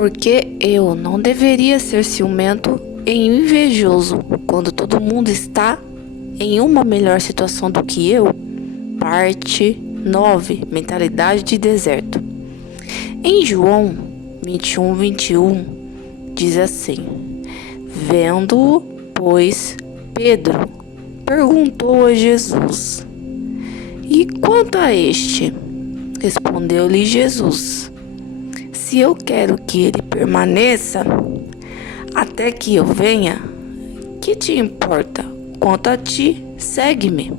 Porque eu não deveria ser ciumento e invejoso quando todo mundo está em uma melhor situação do que eu. Parte 9. Mentalidade de deserto. Em João 21:21 diz assim: Vendo-o, pois, Pedro perguntou a Jesus: E quanto a este? Respondeu-lhe Jesus: Se eu quero que ele permaneça até que eu venha, que te importa? Quanto a ti, segue-me.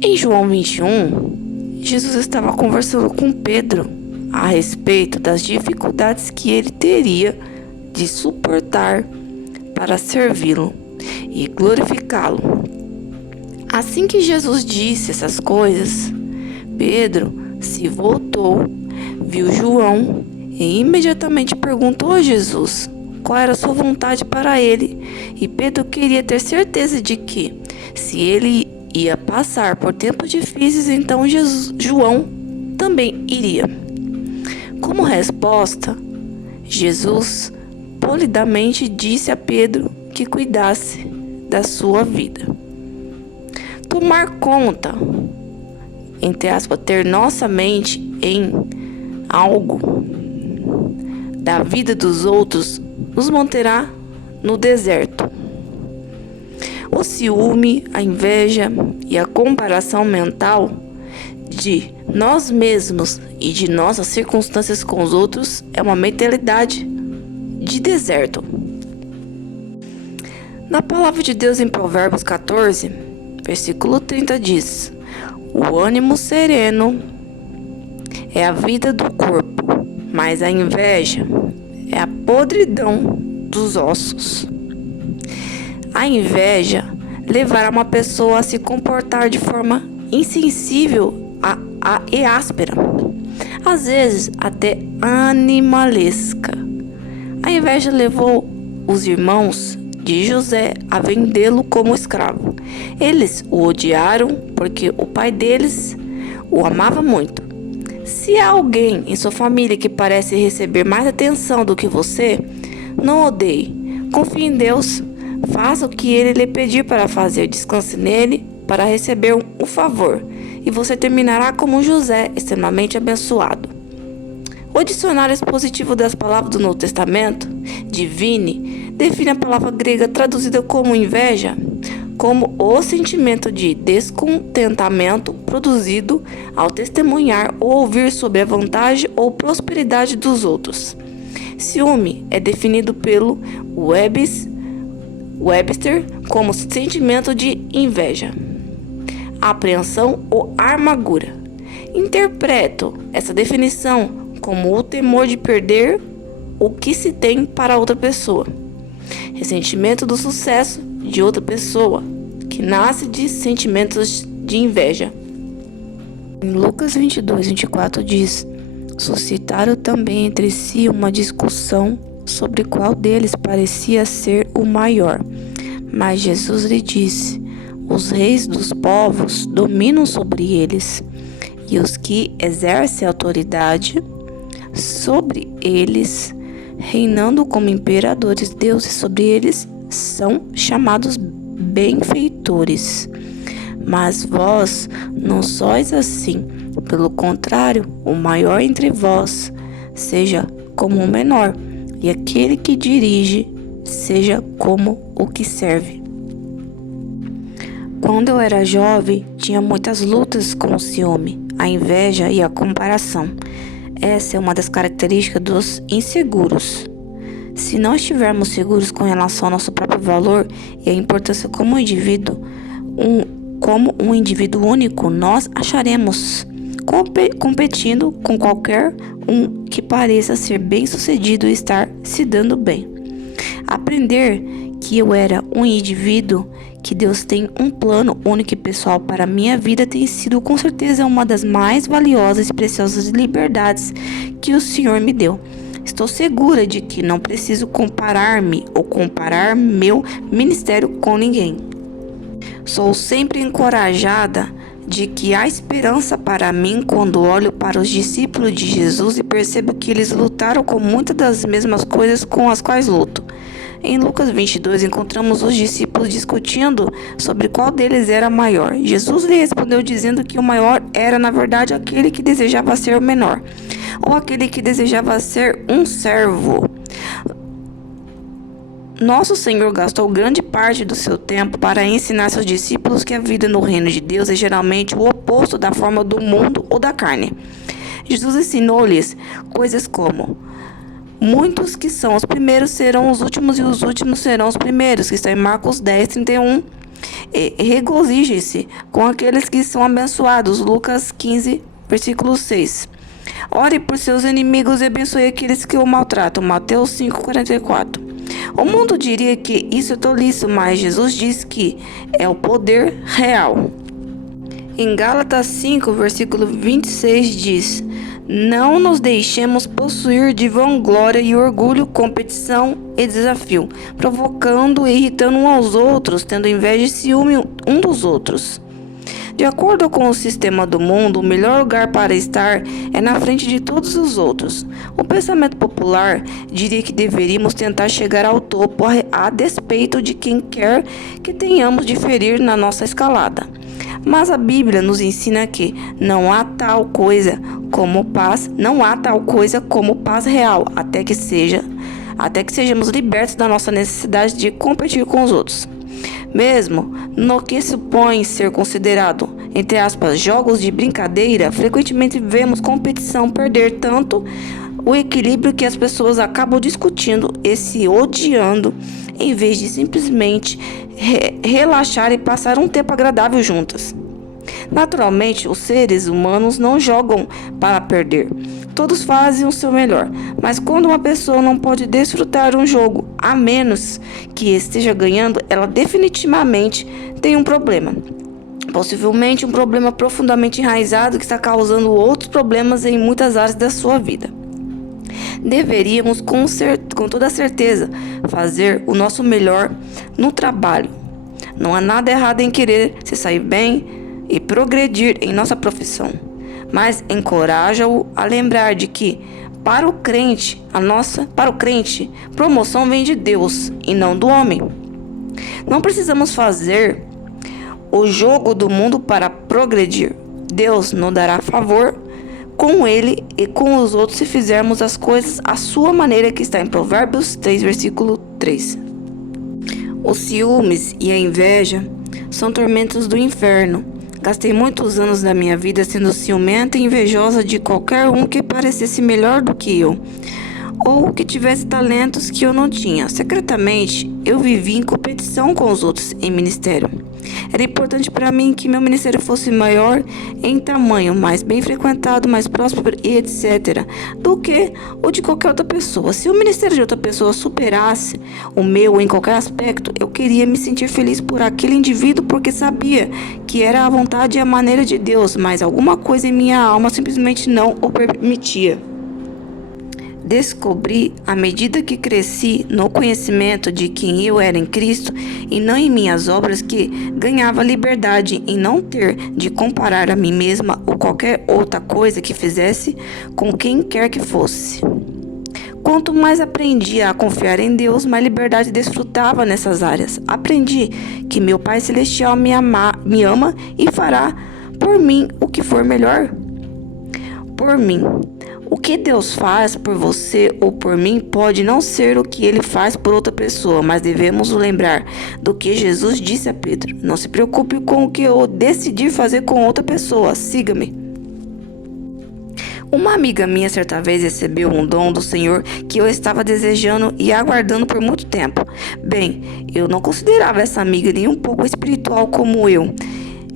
Em João 21, Jesus estava conversando com Pedro a respeito das dificuldades que ele teria de suportar para servi-lo e glorificá-lo. Assim que Jesus disse essas coisas, Pedro se voltou, viu João e imediatamente perguntou a Jesus qual era a sua vontade para ele. E Pedro queria ter certeza de que, se ele ia passar por tempos difíceis, então João também iria. Como resposta, Jesus polidamente disse a Pedro que cuidasse da sua vida. Tomar conta, entre aspas, ter nossa mente em algo da vida dos outros nos manterá no deserto. O ciúme, a inveja e a comparação mental de nós mesmos e de nossas circunstâncias com os outros é uma mentalidade de deserto. Na palavra de Deus em Provérbios 14, versículo 30 diz: O ânimo sereno é a vida do corpo, mas a inveja é a podridão dos ossos. A inveja levará uma pessoa a se comportar de forma insensível e áspera, às vezes até animalesca. A inveja levou os irmãos de José a vendê-lo como escravo. Eles o odiaram porque o pai deles o amava muito. Se há alguém em sua família que parece receber mais atenção do que você, não odeie. Confie em Deus. Faça o que ele lhe pedir para fazer. Descanse nele para receber um favor. E você terminará como José, extremamente abençoado. O dicionário expositivo das palavras do Novo Testamento, divine, define a palavra grega traduzida como inveja como o sentimento de descontentamento produzido ao testemunhar ou ouvir sobre a vantagem ou prosperidade dos outros. Ciúme é definido pelo Webster como sentimento de inveja, apreensão ou amargura. Interpreto essa definição como o temor de perder o que se tem para outra pessoa. Ressentimento do sucesso de outra pessoa, que nasce de sentimentos de inveja. Em Lucas 22:24 diz: Suscitaram também entre si uma discussão sobre qual deles parecia ser o maior. Mas Jesus lhe disse: Os reis dos povos dominam sobre eles, e os que exercem autoridade sobre eles, reinando como imperadores, deuses sobre eles, são chamados benfeitores. Mas vós não sois assim. Pelo contrário, o maior entre vós seja como o menor, e aquele que dirige seja como o que serve. Quando eu era jovem, tinha muitas lutas com o ciúme, a inveja e a comparação. Essa é uma das características dos inseguros. Se não estivermos seguros com relação ao nosso próprio valor e a importância como um indivíduo único, nós acharemos competindo com qualquer um que pareça ser bem-sucedido e estar se dando bem. Aprender que eu era um indivíduo, que Deus tem um plano único e pessoal para a minha vida tem sido com certeza uma das mais valiosas e preciosas liberdades que o Senhor me deu. Estou segura de que não preciso comparar-me ou comparar meu ministério com ninguém. Sou sempre encorajada de que há esperança para mim quando olho para os discípulos de Jesus e percebo que eles lutaram com muitas das mesmas coisas com as quais luto. Em Lucas 22, encontramos os discípulos discutindo sobre qual deles era maior. Jesus lhe respondeu dizendo que o maior era, na verdade, aquele que desejava ser o menor, ou aquele que desejava ser um servo. Nosso Senhor gastou grande parte do seu tempo para ensinar seus discípulos que a vida no reino de Deus é geralmente o oposto da forma do mundo ou da carne. Jesus ensinou-lhes coisas como: muitos que são os primeiros serão os últimos e os últimos serão os primeiros, que está em Marcos 10:31. E regozijem-se com aqueles que são abençoados, Lucas 15, versículo 6. Ore por seus inimigos e abençoe aqueles que o maltratam, Mateus 5:44. O mundo diria que isso é tolice, mas Jesus diz que é o poder real. Em Gálatas 5, versículo 26 diz: não nos deixemos possuir de vanglória e orgulho, competição e desafio, provocando e irritando uns aos outros, tendo inveja e ciúme um dos outros. De acordo com o sistema do mundo, o melhor lugar para estar é na frente de todos os outros. O pensamento popular diria que deveríamos tentar chegar ao topo a despeito de quem quer que tenhamos de ferir na nossa escalada. Mas a Bíblia nos ensina que não há tal coisa como paz real, até que sejamos libertos da nossa necessidade de competir com os outros. Mesmo no que supõe ser considerado, entre aspas, jogos de brincadeira, frequentemente vemos competição perder tanto o equilíbrio que as pessoas acabam discutindo e se odiando, em vez de simplesmente relaxar e passar um tempo agradável juntas. Naturalmente, os seres humanos não jogam para perder. Todos fazem o seu melhor, mas quando uma pessoa não pode desfrutar um jogo, a menos que esteja ganhando, ela definitivamente tem um problema. Possivelmente um problema profundamente enraizado que está causando outros problemas em muitas áreas da sua vida. Deveríamos, com toda certeza, fazer o nosso melhor no trabalho. Não há nada errado em querer se sair bem e progredir em nossa profissão, mas encoraja-o a lembrar de que, para o crente, promoção vem de Deus e não do homem. Não precisamos fazer o jogo do mundo para progredir. Deus nos dará favor com ele e com os outros se fizermos as coisas à sua maneira, que está em Provérbios 3, versículo 3. Os ciúmes e a inveja são tormentos do inferno. Gastei muitos anos da minha vida sendo ciumenta e invejosa de qualquer um que parecesse melhor do que eu, ou que tivesse talentos que eu não tinha. Secretamente, eu vivia em competição com os outros em ministério. Era importante para mim que meu ministério fosse maior em tamanho, mais bem frequentado, mais próspero e etc., do que o de qualquer outra pessoa. Se o ministério de outra pessoa superasse o meu em qualquer aspecto, eu queria me sentir feliz por aquele indivíduo, porque sabia que era a vontade e a maneira de Deus, mas alguma coisa em minha alma simplesmente não o permitia. Descobri, à medida que cresci no conhecimento de quem eu era em Cristo e não em minhas obras, que ganhava liberdade em não ter de comparar a mim mesma ou qualquer outra coisa que fizesse com quem quer que fosse. Quanto mais aprendia a confiar em Deus, mais liberdade desfrutava nessas áreas. Aprendi que meu Pai Celestial me ama e fará por mim o que for melhor por mim. O que Deus faz por você ou por mim pode não ser o que Ele faz por outra pessoa, mas devemos lembrar do que Jesus disse a Pedro: não se preocupe com o que eu decidir fazer com outra pessoa, siga-me. Uma amiga minha certa vez recebeu um dom do Senhor que eu estava desejando e aguardando por muito tempo. Bem, eu não considerava essa amiga nem um pouco espiritual como eu.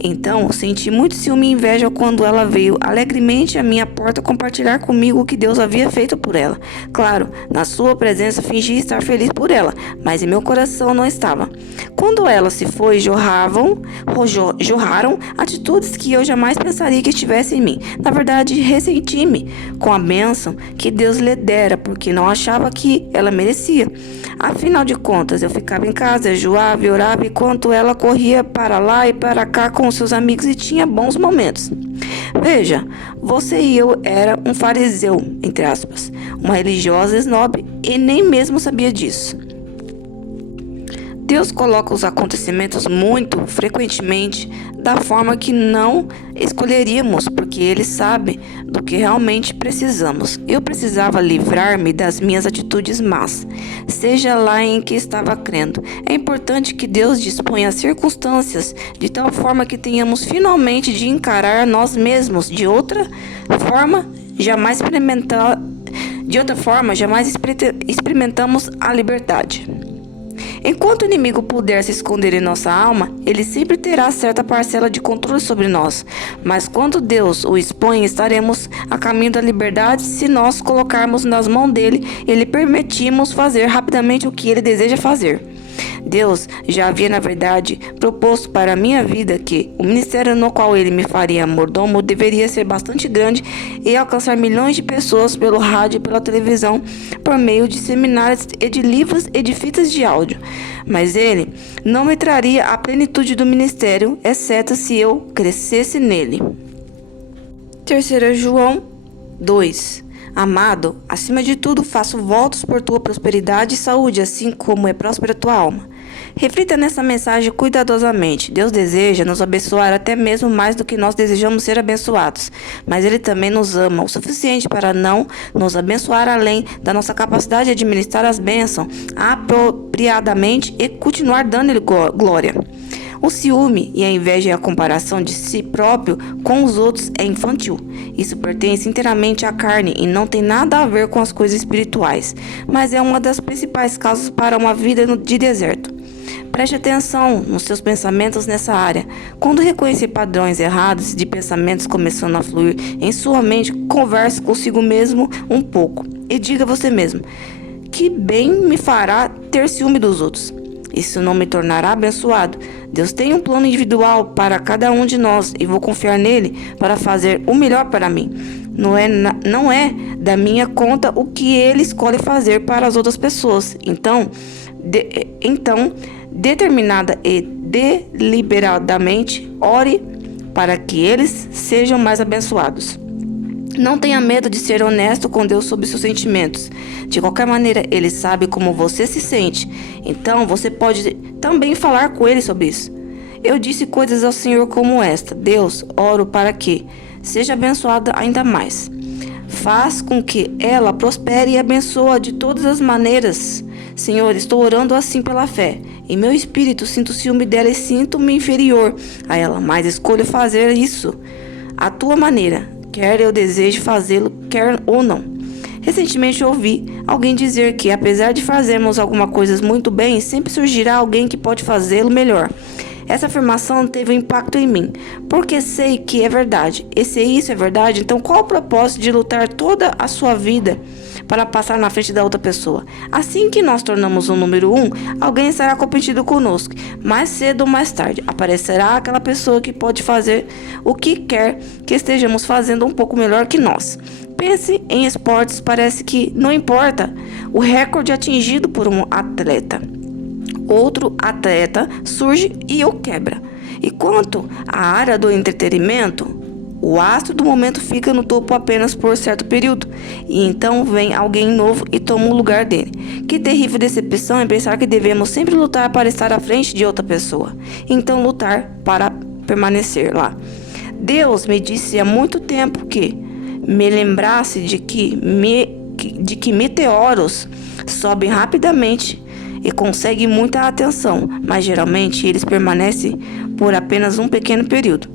Então, senti muito ciúme e inveja quando ela veio alegremente à minha porta compartilhar comigo o que Deus havia feito por ela. Claro, na sua presença fingi estar feliz por ela, mas em meu coração não estava. Quando ela se foi, jorraram atitudes que eu jamais pensaria que estivesse em mim. Na verdade, ressenti-me com a bênção que Deus lhe dera, porque não achava que ela merecia. Afinal de contas, eu ficava em casa, jejuava e orava, enquanto ela corria para lá e para cá com com seus amigos e tinha bons momentos. Veja, você e eu era um fariseu, entre aspas, uma religiosa snob e nem mesmo sabia disso. Deus coloca os acontecimentos muito frequentemente da forma que não escolheríamos, porque Ele sabe do que realmente precisamos. Eu precisava livrar-me das minhas atitudes más, seja lá em que estava crendo. É importante que Deus disponha as circunstâncias de tal forma que tenhamos finalmente de encarar nós mesmos. De outra forma, jamais experimentamos a liberdade. Enquanto o inimigo puder se esconder em nossa alma, ele sempre terá certa parcela de controle sobre nós. Mas quando Deus o expõe, estaremos a caminho da liberdade se nós colocarmos nas mãos dele e lhe permitirmos fazer rapidamente o que ele deseja fazer. Deus já havia, na verdade, proposto para a minha vida que o ministério no qual ele me faria mordomo deveria ser bastante grande e alcançar milhões de pessoas pelo rádio e pela televisão por meio de seminários e de livros e de fitas de áudio. Mas ele não me traria a plenitude do ministério, exceto se eu crescesse nele. 3 João 2. Amado, acima de tudo faço votos por tua prosperidade e saúde, assim como é próspera tua alma. Reflita nessa mensagem cuidadosamente. Deus deseja nos abençoar até mesmo mais do que nós desejamos ser abençoados. Mas Ele também nos ama o suficiente para não nos abençoar além da nossa capacidade de administrar as bênçãos apropriadamente e continuar dando-lhe glória. O ciúme e a inveja e a comparação de si próprio com os outros é infantil. Isso pertence inteiramente à carne e não tem nada a ver com as coisas espirituais, mas é uma das principais causas para uma vida de deserto. Preste atenção nos seus pensamentos nessa área. Quando reconhecer padrões errados de pensamentos começando a fluir em sua mente, converse consigo mesmo um pouco e diga a você mesmo: que bem me fará ter ciúme dos outros? Isso não me tornará abençoado. Deus tem um plano individual para cada um de nós e vou confiar nele para fazer o melhor para mim. Não é da minha conta o que ele escolhe fazer para as outras pessoas. Então, determinada e deliberadamente, ore para que eles sejam mais abençoados. Não tenha medo de ser honesto com Deus sobre seus sentimentos. De qualquer maneira, Ele sabe como você se sente. Então, você pode também falar com Ele sobre isso. Eu disse coisas ao Senhor como esta: Deus, oro para que seja abençoada ainda mais. Faz com que ela prospere e abençoa de todas as maneiras. Senhor, estou orando assim pela fé. Em meu espírito, sinto ciúme dela e sinto-me inferior a ela, mas escolho fazer isso à tua maneira. Quer eu deseje fazê-lo, quer ou não. Recentemente ouvi alguém dizer que, apesar de fazermos alguma coisa muito bem, sempre surgirá alguém que pode fazê-lo melhor. Essa afirmação teve um impacto em mim, porque sei que é verdade. E se isso é verdade, então qual o propósito de lutar toda a sua vida para passar na frente da outra pessoa? Assim que nós tornamos o número 1, alguém estará competindo conosco. Mais cedo ou mais tarde, aparecerá aquela pessoa que pode fazer o que quer que estejamos fazendo um pouco melhor que nós. Pense em esportes, parece que não importa o recorde atingido por um atleta. Outro atleta surge e o quebra. E quanto à área do entretenimento, o astro do momento fica no topo apenas por certo período, e então vem alguém novo e toma o lugar dele. Que terrível decepção é pensar que devemos sempre lutar para estar à frente de outra pessoa, então lutar para permanecer lá. Deus me disse há muito tempo que me lembrasse de que meteoros sobem rapidamente e conseguem muita atenção, mas geralmente eles permanecem por apenas um pequeno período.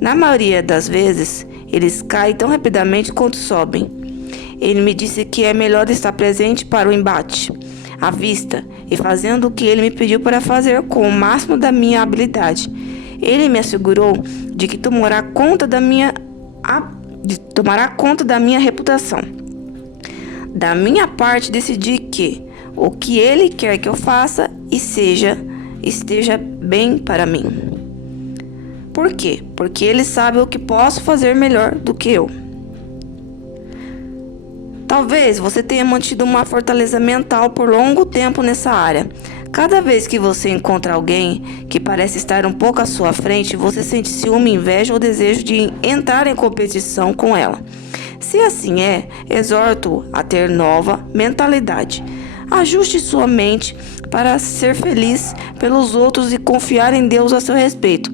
Na maioria das vezes, eles caem tão rapidamente quanto sobem. Ele me disse que é melhor estar presente para o embate, à vista, e fazendo o que ele me pediu para fazer com o máximo da minha habilidade. Ele me assegurou de que tomará conta da minha reputação. Da minha parte, decidi que o que ele quer que eu faça esteja bem para mim. Por quê? Porque ele sabe o que posso fazer melhor do que eu. Talvez você tenha mantido uma fortaleza mental por longo tempo nessa área. Cada vez que você encontra alguém que parece estar um pouco à sua frente, você sente ciúme, inveja ou desejo de entrar em competição com ela. Se assim é, exorto a ter nova mentalidade. Ajuste sua mente para ser feliz pelos outros e confiar em Deus a seu respeito.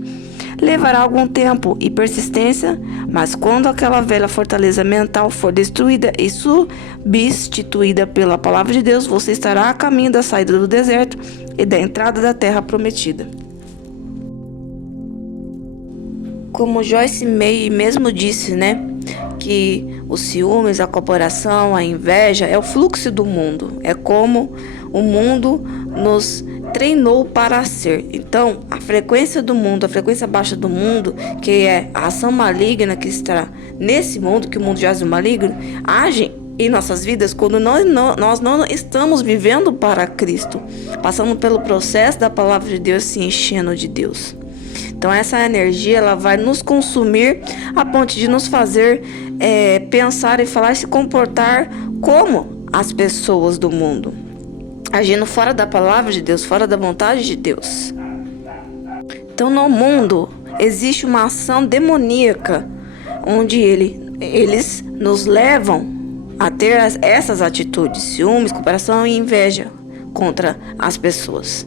Levará algum tempo e persistência, mas quando aquela velha fortaleza mental for destruída e substituída pela palavra de Deus, você estará a caminho da saída do deserto e da entrada da terra prometida. Como Joyce Meyer mesmo disse, que os ciúmes, a comparação, a inveja é o fluxo do mundo. É como o mundo nos treinou para ser. Então, a frequência do mundo, a frequência baixa do mundo, que é a ação maligna que está nesse mundo, que o mundo jaz no maligno, age em nossas vidas quando nós não estamos vivendo para Cristo, passando pelo processo da palavra de Deus, se enchendo de Deus. Então essa energia ela vai nos consumir a ponto de nos fazer pensar e falar e se comportar como as pessoas do mundo, agindo fora da palavra de Deus, fora da vontade de Deus. Então no mundo existe uma ação demoníaca onde eles nos levam a ter essas atitudes, ciúmes, comparação e inveja contra as pessoas.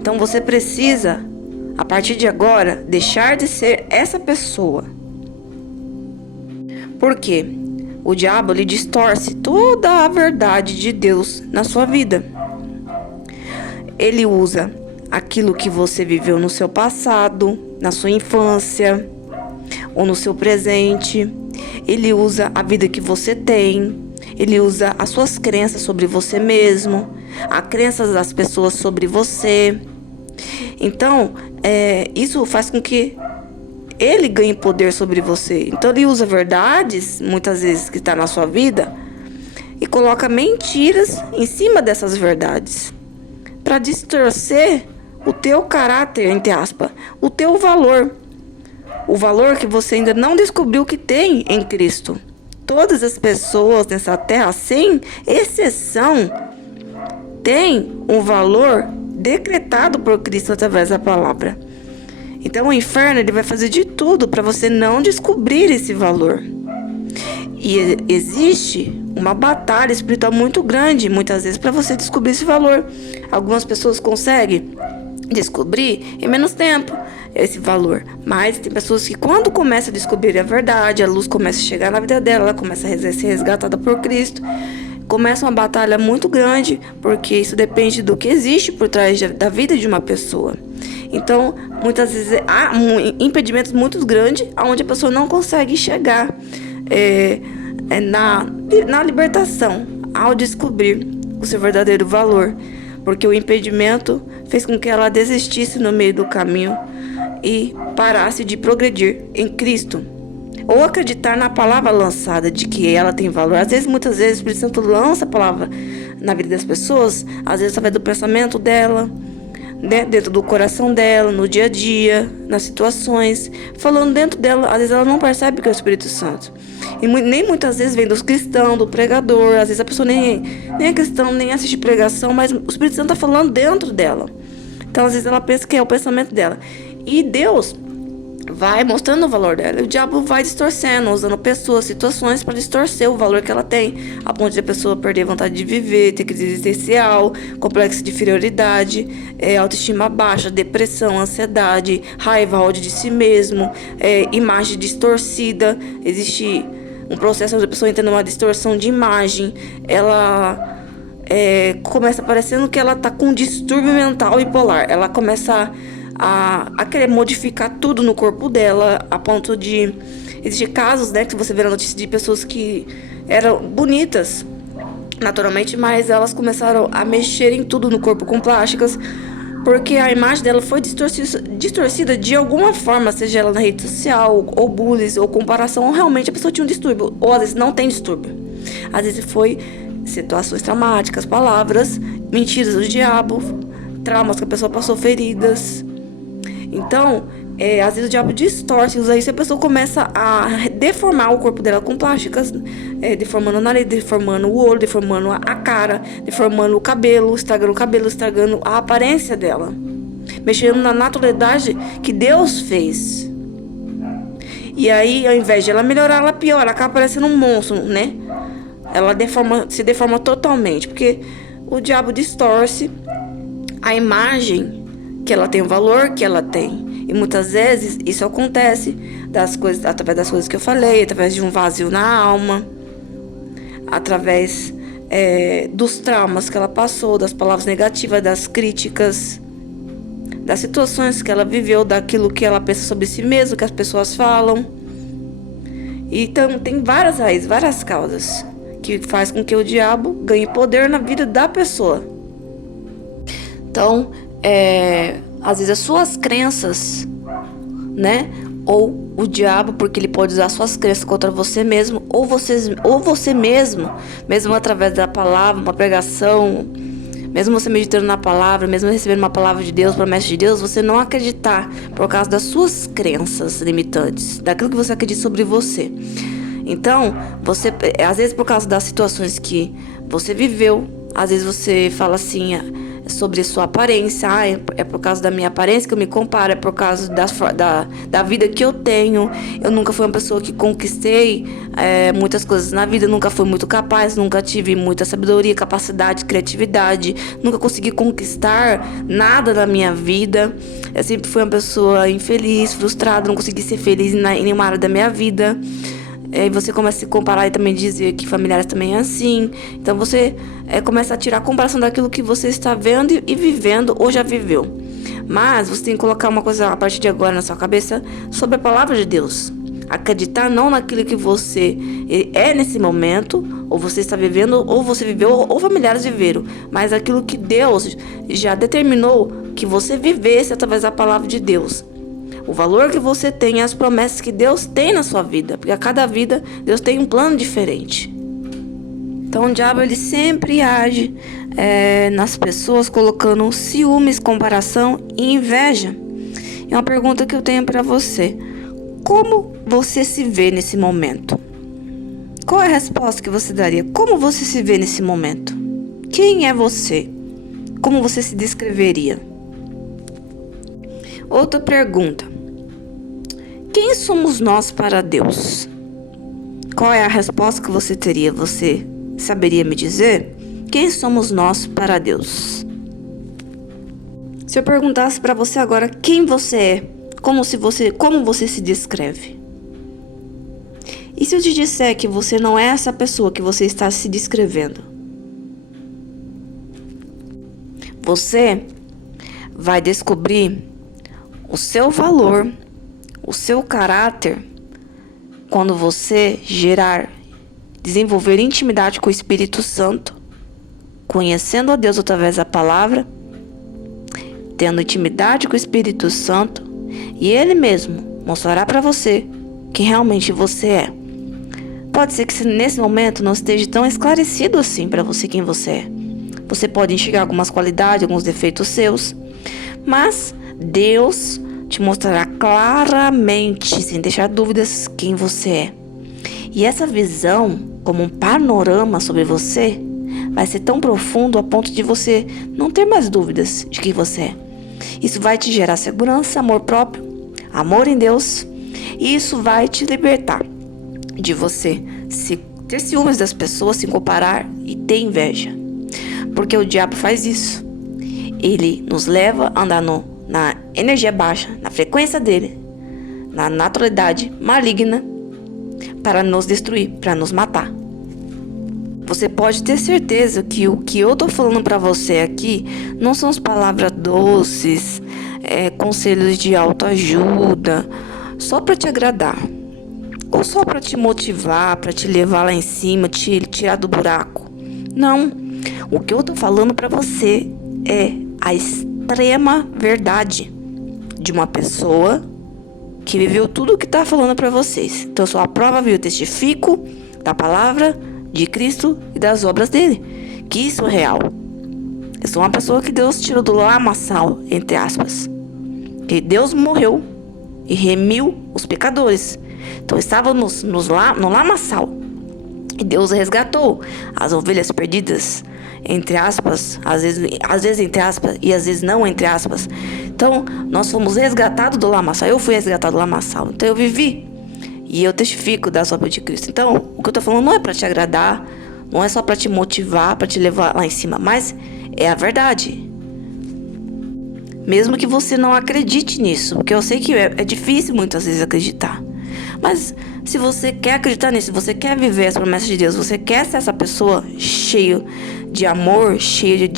Então você precisa, a partir de agora, deixar de ser essa pessoa. Por quê? O diabo ele distorce toda a verdade de Deus na sua vida. Ele usa aquilo que você viveu no seu passado, na sua infância ou no seu presente. Ele usa a vida que você tem. Ele usa as suas crenças sobre você mesmo, as crenças das pessoas sobre você. Então, isso faz com que ele ganhe poder sobre você. Então, ele usa verdades, muitas vezes, que está na sua vida, e coloca mentiras em cima dessas verdades, para distorcer o teu caráter, entre aspas, o teu valor. O valor que você ainda não descobriu que tem em Cristo. Todas as pessoas nessa terra, sem exceção, têm um valor decretado por Cristo através da palavra. Então o inferno ele vai fazer de tudo para você não descobrir esse valor. E existe uma batalha espiritual muito grande, muitas vezes, para você descobrir esse valor. Algumas pessoas conseguem descobrir em menos tempo esse valor, mas tem pessoas que quando começam a descobrir a verdade, a luz começa a chegar na vida dela, ela começa a ser resgatada por Cristo. Começa uma batalha muito grande, porque isso depende do que existe por trás da vida de uma pessoa. Então, muitas vezes há impedimentos muito grandes onde a pessoa não consegue chegar na libertação ao descobrir o seu verdadeiro valor, porque o impedimento fez com que ela desistisse no meio do caminho e parasse de progredir em Cristo. Ou acreditar na palavra lançada de que ela tem valor. Muitas vezes, o Espírito Santo lança a palavra na vida das pessoas, às vezes através do pensamento dela, dentro do coração dela, no dia a dia, nas situações, falando dentro dela. Às vezes ela não percebe que é o Espírito Santo. E nem muitas vezes vem dos cristãos, do pregador. Às vezes a pessoa nem é cristã, nem assiste pregação, mas o Espírito Santo está falando dentro dela. Então às vezes ela pensa que é o pensamento dela. E Deus vai mostrando o valor dela. E o diabo vai distorcendo, usando pessoas, situações para distorcer o valor que ela tem, a ponto de a pessoa perder a vontade de viver, ter crise existencial, complexo de inferioridade, autoestima baixa, depressão, ansiedade, raiva, ódio de si mesmo, imagem distorcida. Existe um processo onde a pessoa entra numa distorção de imagem. Ela começa parecendo que ela está com um distúrbio mental bipolar. Ela começa a querer modificar tudo no corpo dela, a ponto de existir casos, que você vê na notícia de pessoas que eram bonitas naturalmente, mas elas começaram a mexer em tudo no corpo com plásticas, porque a imagem dela foi distorcida de alguma forma, seja ela na rede social, ou bullying, ou comparação, ou realmente a pessoa tinha um distúrbio, ou às vezes não tem distúrbio. Às vezes foi situações traumáticas, palavras, mentiras do diabo, traumas que a pessoa passou, feridas. Então, às vezes o diabo distorce, usa isso e a pessoa começa a deformar o corpo dela com plásticas, deformando o nariz, deformando o olho, deformando a cara, deformando o cabelo, estragando a aparência dela, mexendo na naturalidade que Deus fez. E aí, ao invés de ela melhorar, ela piora, ela acaba parecendo um monstro, né? Ela se deforma totalmente, porque o diabo distorce a imagem que ela tem, o valor que ela tem. E muitas vezes isso acontece através das coisas que eu falei, através de um vazio na alma, através dos traumas que ela passou, das palavras negativas, das críticas, das situações que ela viveu, daquilo que ela pensa sobre si mesma, que as pessoas falam. Então tem várias raízes, várias causas que faz com que o diabo ganhe poder na vida da pessoa. Então, às vezes as suas crenças, né? Ou o diabo, porque ele pode usar suas crenças contra você mesmo, ou você mesmo através da palavra, uma pregação, mesmo você meditando na palavra, mesmo recebendo uma palavra de Deus, promessa de Deus, você não acreditar por causa das suas crenças limitantes, daquilo que você acredita sobre você. Então, você, às vezes por causa das situações que você viveu, às vezes você fala assim sobre sua aparência, é por causa da minha aparência que eu me comparo, é por causa da vida que eu tenho. Eu nunca fui uma pessoa que conquistei muitas coisas na vida, nunca fui muito capaz, nunca tive muita sabedoria, capacidade, criatividade, nunca consegui conquistar nada na minha vida. Eu sempre fui uma pessoa infeliz, frustrada, não consegui ser feliz em nenhuma área da minha vida. E você começa a se comparar e também dizer que familiares também é assim. Então você começa a tirar a comparação daquilo que você está vendo e vivendo ou já viveu. Mas você tem que colocar uma coisa a partir de agora na sua cabeça sobre a palavra de Deus. Acreditar não naquilo que você é nesse momento, ou você está vivendo, ou você viveu, ou familiares viveram, mas aquilo que Deus já determinou que você vivesse através da palavra de Deus. O valor que você tem, as promessas que Deus tem na sua vida. Porque a cada vida, Deus tem um plano diferente. Então, o diabo, ele sempre age nas pessoas, colocando ciúmes, comparação e inveja. E uma pergunta que eu tenho para você. Como você se vê nesse momento? Qual é a resposta que você daria? Como você se vê nesse momento? Quem é você? Como você se descreveria? Outra pergunta. Quem somos nós para Deus? Qual é a resposta que você teria? Você saberia me dizer? Quem somos nós para Deus? Se eu perguntasse para você agora quem você é, como você se descreve? E se eu te disser que você não é essa pessoa que você está se descrevendo? Você vai descobrir o seu valor, o seu caráter, quando você desenvolver intimidade com o Espírito Santo, conhecendo a Deus através da palavra, tendo intimidade com o Espírito Santo, e Ele mesmo mostrará para você quem realmente você é. Pode ser que nesse momento não esteja tão esclarecido assim para você quem você é. Você pode enxergar algumas qualidades, alguns defeitos seus, mas Deus te mostrará claramente, sem deixar dúvidas, quem você é. E essa visão, como um panorama sobre você, vai ser tão profundo a ponto de você não ter mais dúvidas de quem você é. Isso vai te gerar segurança, amor próprio, amor em Deus, e isso vai te libertar de você ter ciúmes das pessoas, se comparar e ter inveja. Porque o diabo faz isso. Ele nos leva a andar na energia baixa, na frequência dele, na naturalidade maligna, para nos destruir, para nos matar. Você pode ter certeza que o que eu tô falando para você aqui não são as palavras doces, conselhos de autoajuda, só para te agradar, ou só para te motivar, para te levar lá em cima, te tirar do buraco. Não, o que eu tô falando para você é a extrema verdade de uma pessoa que viveu tudo o que tá falando para vocês. Então eu sou a prova viva, eu testifico da palavra de Cristo e das obras dele, que isso é real. Eu sou uma pessoa que Deus tirou do lamaçal, entre aspas, que Deus morreu e remiu os pecadores, Então estávamos no lamaçal. E Deus resgatou as ovelhas perdidas, entre aspas, às vezes entre aspas e às vezes não entre aspas. Então nós fomos resgatados do lamaçal. Eu fui resgatado do lamaçal. Então eu vivi e eu testifico da obra de Cristo. Então o que eu tô falando não é para te agradar, não é só para te motivar, para te levar lá em cima, mas é a verdade. Mesmo que você não acredite nisso, porque eu sei que é difícil muitas vezes acreditar. Mas se você quer acreditar nisso, se você quer viver as promessas de Deus, você quer ser essa pessoa cheio de amor, cheio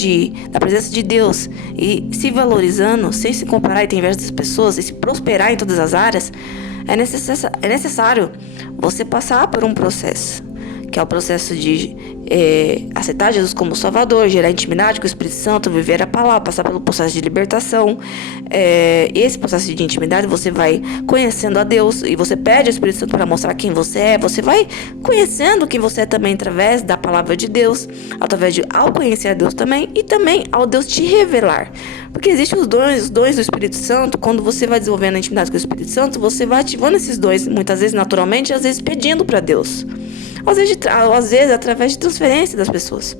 da presença de Deus e se valorizando, sem se comparar e ter inveja das pessoas e se prosperar em todas as áreas, é necessário você passar por um processo, que é o processo de aceitar Jesus como Salvador, gerar intimidade com o Espírito Santo, viver a palavra, passar pelo processo de libertação. Esse processo de intimidade você vai conhecendo a Deus e você pede ao Espírito Santo para mostrar quem você é. Você vai conhecendo quem você é também através da palavra de Deus, ao conhecer a Deus também e também ao Deus te revelar. Porque existem os dons do Espírito Santo. Quando você vai desenvolvendo a intimidade com o Espírito Santo, você vai ativando esses dons, muitas vezes naturalmente, às vezes pedindo para Deus. Às vezes através de transferência das pessoas.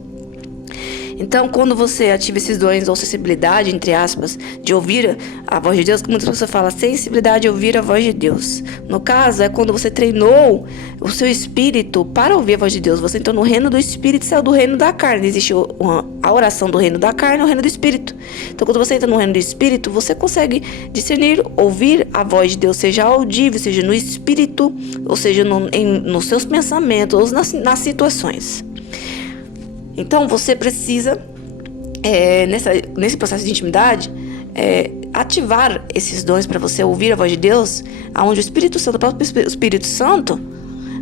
Então, quando você ativa esses dons ou sensibilidade, entre aspas, de ouvir a voz de Deus, como muitas pessoas falam, sensibilidade de ouvir a voz de Deus. No caso, é quando você treinou o seu espírito para ouvir a voz de Deus. Você entrou no reino do espírito e saiu do reino da carne. Existe a oração do reino da carne e o reino do espírito. Então, quando você entra no reino do espírito, você consegue discernir, ouvir a voz de Deus, seja audível, seja no espírito, ou seja nos seus pensamentos, ou nas situações. Então você precisa, nesse processo de intimidade, ativar esses dons para você ouvir a voz de Deus, onde o Espírito Santo, o próprio Espírito Santo,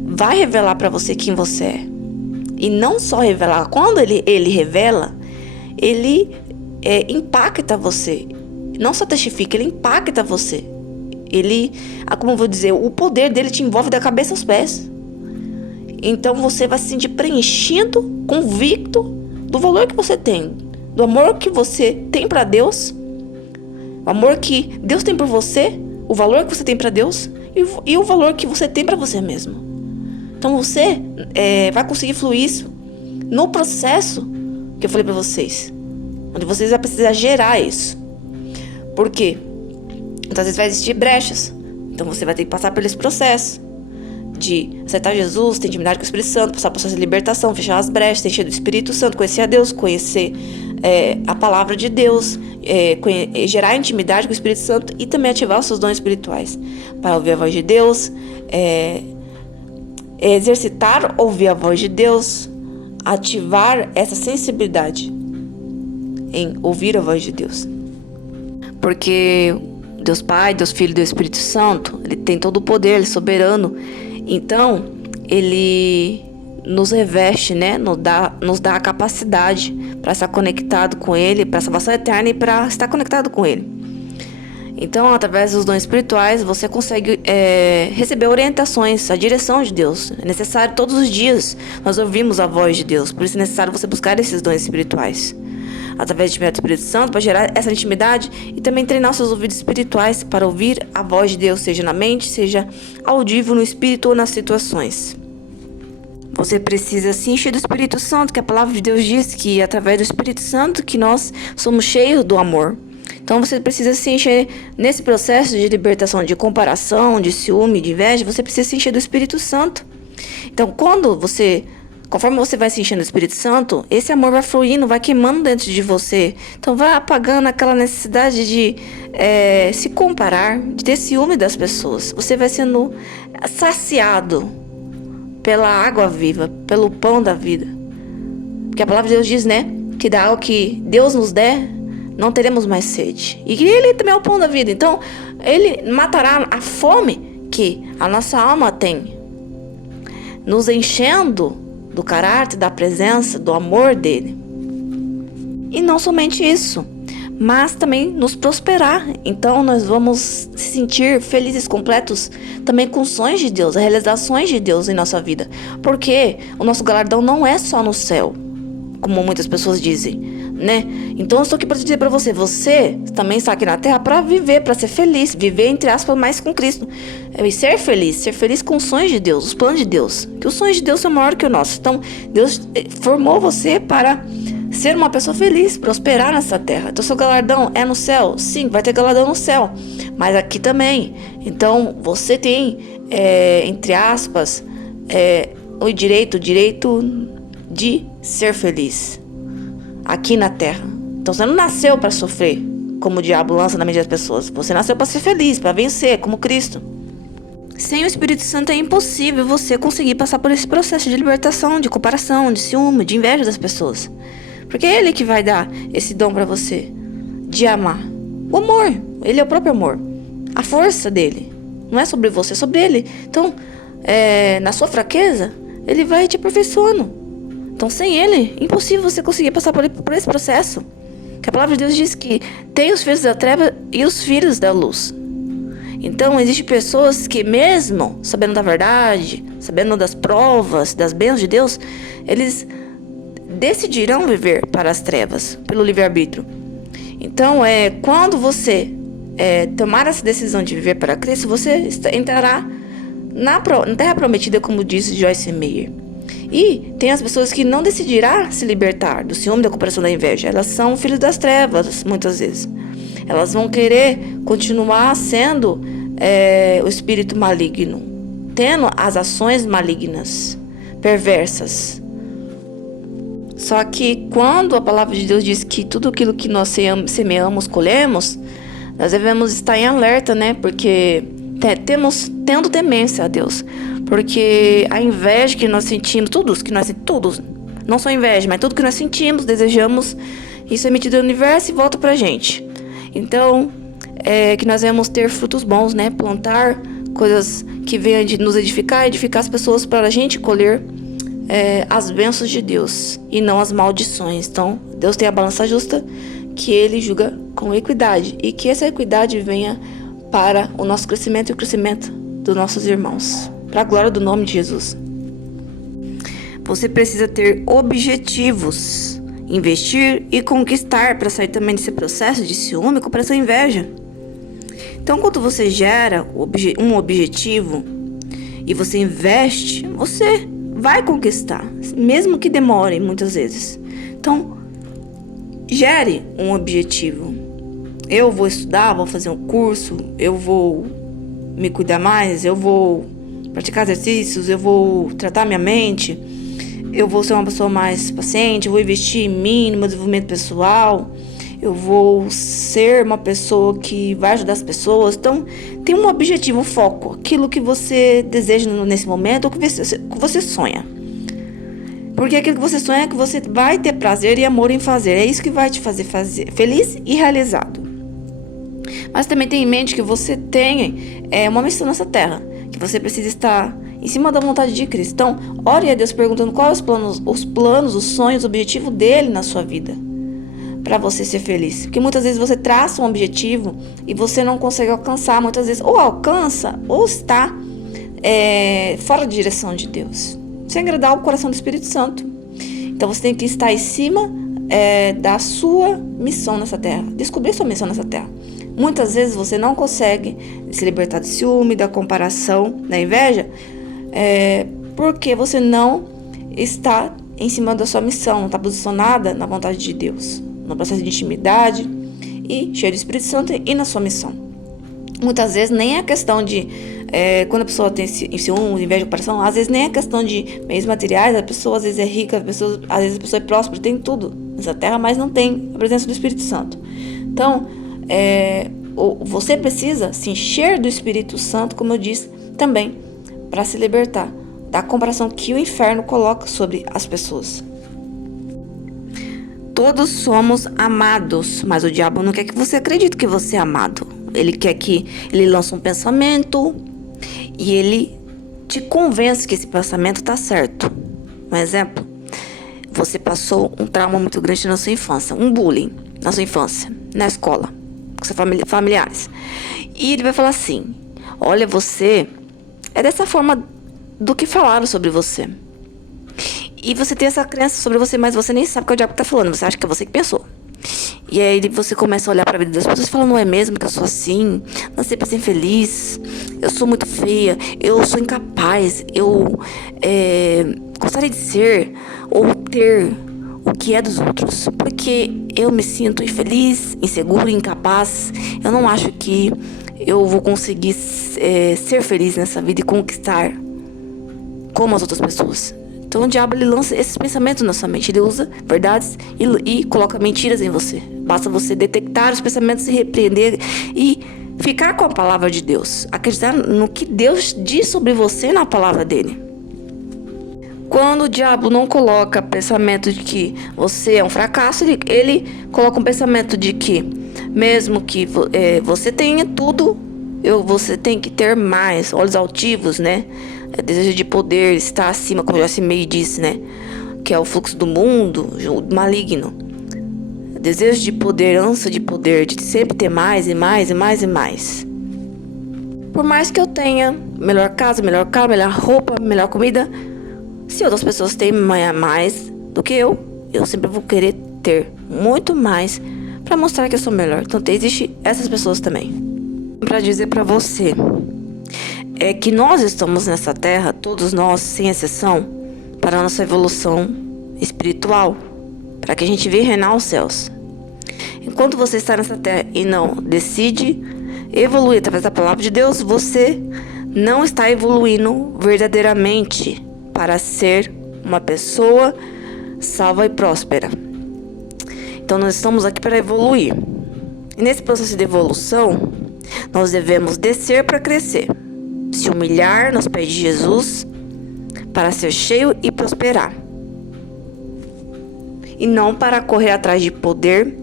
vai revelar para você quem você é. E não só revelar, quando ele revela, ele impacta você. Não só testifica, ele impacta você. Ele, como eu vou dizer, o poder dele te envolve da cabeça aos pés. Então você vai se sentir preenchido, convicto do valor que você tem, do amor que você tem para Deus, o amor que Deus tem por você, o valor que você tem para Deus e o valor que você tem para você mesmo. Então você vai conseguir fluir isso no processo que eu falei para vocês, onde vocês vão precisar gerar isso. Por quê? Então às vezes vai existir brechas, então você vai ter que passar por esse processo de aceitar Jesus, ter intimidade com o Espírito Santo, passar por processo de libertação, fechar as brechas, ter encher do Espírito Santo, conhecer a Deus, conhecer a palavra de Deus, gerar intimidade com o Espírito Santo e também ativar os seus dons espirituais para ouvir a voz de Deus, exercitar ouvir a voz de Deus, ativar essa sensibilidade em ouvir a voz de Deus. Porque Deus Pai, Deus Filho e Deus Espírito Santo, ele tem todo o poder, ele é soberano. Então, ele nos reveste, né? Nos dá a capacidade para estar conectado com ele, para a salvação eterna e para estar conectado com ele. Então, através dos dons espirituais, você consegue receber orientações, a direção de Deus. É necessário todos os dias nós ouvimos a voz de Deus, por isso é necessário você buscar esses dons espirituais. Através do Espírito Santo, para gerar essa intimidade e também treinar os seus ouvidos espirituais para ouvir a voz de Deus, seja na mente, seja audível no espírito ou nas situações. Você precisa se encher do Espírito Santo, que a palavra de Deus diz que é através do Espírito Santo que nós somos cheios do amor. Então você precisa se encher nesse processo de libertação, de comparação, de ciúme, de inveja, você precisa se encher do Espírito Santo. Então conforme você vai se enchendo do Espírito Santo, esse amor vai fluindo, vai queimando dentro de você. Então vai apagando aquela necessidade de se comparar, de ter ciúme das pessoas. Você vai sendo saciado pela água viva, pelo pão da vida. Porque a palavra de Deus diz, né, que da água que Deus nos der, não teremos mais sede. E que ele também é o pão da vida. Então, ele matará a fome que a nossa alma tem, nos enchendo do caráter, da presença, do amor dele. E não somente isso, mas também nos prosperar. Então nós vamos se sentir felizes, completos, também com sonhos de Deus, realizações de Deus em nossa vida. Porque o nosso galardão não é só no céu, como muitas pessoas dizem. né? Então eu estou aqui para dizer para você, você também está aqui na Terra para viver, para ser feliz, viver entre aspas mais com Cristo, e ser feliz com os sonhos de Deus, os planos de Deus, que os sonhos de Deus são maiores que o nosso. Então Deus formou você para ser uma pessoa feliz, prosperar nessa terra. Então seu galardão é no céu, sim, vai ter galardão no céu, mas aqui também. Então você tem, entre aspas, o direito de ser feliz aqui na terra. Então você não nasceu para sofrer, como o diabo lança na mente das pessoas. Você nasceu para ser feliz, para vencer, como Cristo. Sem o Espírito Santo é impossível você conseguir passar por esse processo de libertação, de comparação, de ciúme, de inveja das pessoas. Porque é Ele que vai dar esse dom para você, de amar. O amor, Ele é o próprio amor. A força dele, não é sobre você, é sobre Ele. Então, na sua fraqueza, Ele vai te aperfeiçoando. Então, sem Ele, é impossível você conseguir passar por esse processo. Que a palavra de Deus diz que tem os filhos da treva e os filhos da luz. Então, existem pessoas que mesmo sabendo da verdade, sabendo das provas, das bênçãos de Deus, eles decidirão viver para as trevas, pelo livre-arbítrio. Então, quando você tomar essa decisão de viver para Cristo, você entrará na terra prometida, como disse Joyce Meyer. E tem as pessoas que não decidirão se libertar do ciúme, da comparação, da inveja. Elas são filhos das trevas, muitas vezes. Elas vão querer continuar sendo o espírito maligno, tendo as ações malignas, perversas. Só que quando a palavra de Deus diz que tudo aquilo que nós semeamos, colhemos, nós devemos estar em alerta, né? Porque tendo temência a Deus. Porque a inveja que nós sentimos, todos, não só inveja, mas tudo que nós sentimos, desejamos, isso é emitido no universo e volta pra gente. Então, que nós devemos ter frutos bons, né? Plantar coisas que venham de nos edificar as pessoas para a gente colher as bênçãos de Deus e não as maldições. Então, Deus tem a balança justa que Ele julga com equidade e que essa equidade venha para o nosso crescimento e o crescimento dos nossos irmãos, para a glória do nome de Jesus. Você precisa ter objetivos, investir e conquistar para sair também desse processo de ciúme, comparação e inveja. Então, quando você gera um objetivo e você investe, você vai conquistar, mesmo que demore muitas vezes. Então, gere um objetivo. Eu vou estudar, vou fazer um curso, eu vou me cuidar mais, eu vou praticar exercícios, eu vou tratar minha mente, eu vou ser uma pessoa mais paciente, eu vou investir em mim, no meu desenvolvimento pessoal, eu vou ser uma pessoa que vai ajudar as pessoas. Então, tem um objetivo, um foco, aquilo que você deseja nesse momento, ou que você sonha. Porque aquilo que você sonha é que você vai ter prazer e amor em fazer. É isso que vai te fazer feliz e realizado. Mas também tenha em mente que você tem uma missão nessa terra, que você precisa estar em cima da vontade de Cristo. Então, ore a Deus perguntando quais os planos, os sonhos, o objetivo dele na sua vida, para você ser feliz. Porque muitas vezes você traça um objetivo e você não consegue alcançar. Muitas vezes ou alcança ou está fora da direção de Deus, sem agradar o coração do Espírito Santo. Então você tem que estar em cima da sua missão nessa terra, descobrir sua missão nessa terra. Muitas vezes você não consegue se libertar do ciúme, da comparação, da inveja, porque você não está em cima da sua missão, não está posicionada na vontade de Deus, no processo de intimidade e cheio do Espírito Santo e na sua missão. Muitas vezes nem é questão de, quando a pessoa tem ciúme, inveja, comparação, às vezes nem é questão de meios materiais, a pessoa às vezes é rica, às vezes a pessoa é próspera, tem tudo nessa terra, mas não tem a presença do Espírito Santo. Então, você precisa se encher do Espírito Santo, como eu disse, também, para se libertar da comparação que o inferno coloca sobre as pessoas. Todos somos amados, mas o diabo não quer que você acredite que você é amado. Ele quer que ele lance um pensamento e ele te convence que esse pensamento está certo. Um exemplo, você passou um trauma muito grande na sua infância, um bullying na sua infância, na escola, com seus familiares. E ele vai falar assim: olha, você é dessa forma do que falaram sobre você. E você tem essa crença sobre você, mas você nem sabe que é o diabo que tá falando. Você acha que é você que pensou. E aí você começa a olhar pra vida das pessoas e fala, não é mesmo que eu sou assim? Nasci pra ser infeliz. Eu sou muito feia. Eu sou incapaz. Eu gostaria de ser ou ter o que é dos outros. Porque eu me sinto infeliz, inseguro, incapaz. Eu não acho que eu vou conseguir ser feliz nessa vida e conquistar como as outras pessoas. Então o diabo, ele lança esses pensamentos na sua mente. Ele usa verdades e coloca mentiras em você. Basta você detectar os pensamentos e repreender e ficar com a palavra de Deus. Acreditar no que Deus diz sobre você na palavra dele. Quando o diabo não coloca pensamento de que você é um fracasso, ele coloca um pensamento de que mesmo que você tenha tudo, você tem que ter mais. Olhos altivos, né? Desejo de poder, estar acima, como Joacimei disse, né? Que é o fluxo do mundo, o maligno. Desejo de poder, ânsia de poder, de sempre ter mais e mais e mais e mais. Por mais que eu tenha melhor casa, melhor carro, melhor roupa, melhor comida, se outras pessoas têm mais do que eu sempre vou querer ter muito mais para mostrar que eu sou melhor. Então existe essas pessoas também. Para dizer para você é que nós estamos nessa terra, todos nós, sem exceção, para a nossa evolução espiritual, para que a gente venha reinar os céus. Enquanto você está nessa terra e não decide evoluir através da palavra de Deus, você não está evoluindo verdadeiramente para ser uma pessoa salva e próspera. Então nós estamos aqui para evoluir. E nesse processo de evolução, nós devemos descer para crescer. Se humilhar nos pés de Jesus para ser cheio e prosperar. E não para correr atrás de poder,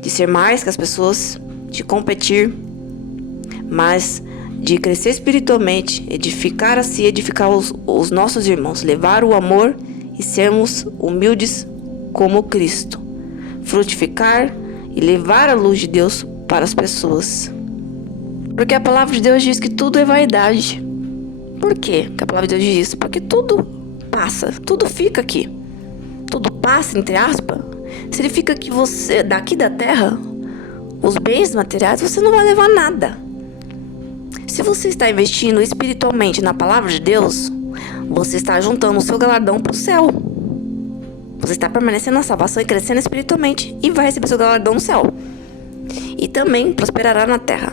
de ser mais que as pessoas, de competir, mas de crescer espiritualmente, edificar a si, edificar os nossos irmãos, levar o amor e sermos humildes como Cristo. Frutificar e levar a luz de Deus para as pessoas. Porque a palavra de Deus diz que tudo é vaidade. Por quê que a palavra de Deus diz isso? Porque tudo passa, tudo fica aqui. Tudo passa, entre aspas. Significa que você, daqui da terra, os bens materiais, você não vai levar nada. Se você está investindo espiritualmente na palavra de Deus, você está juntando o seu galardão para o céu. Você está permanecendo na salvação e crescendo espiritualmente e vai receber seu galardão no céu. E também prosperará na terra.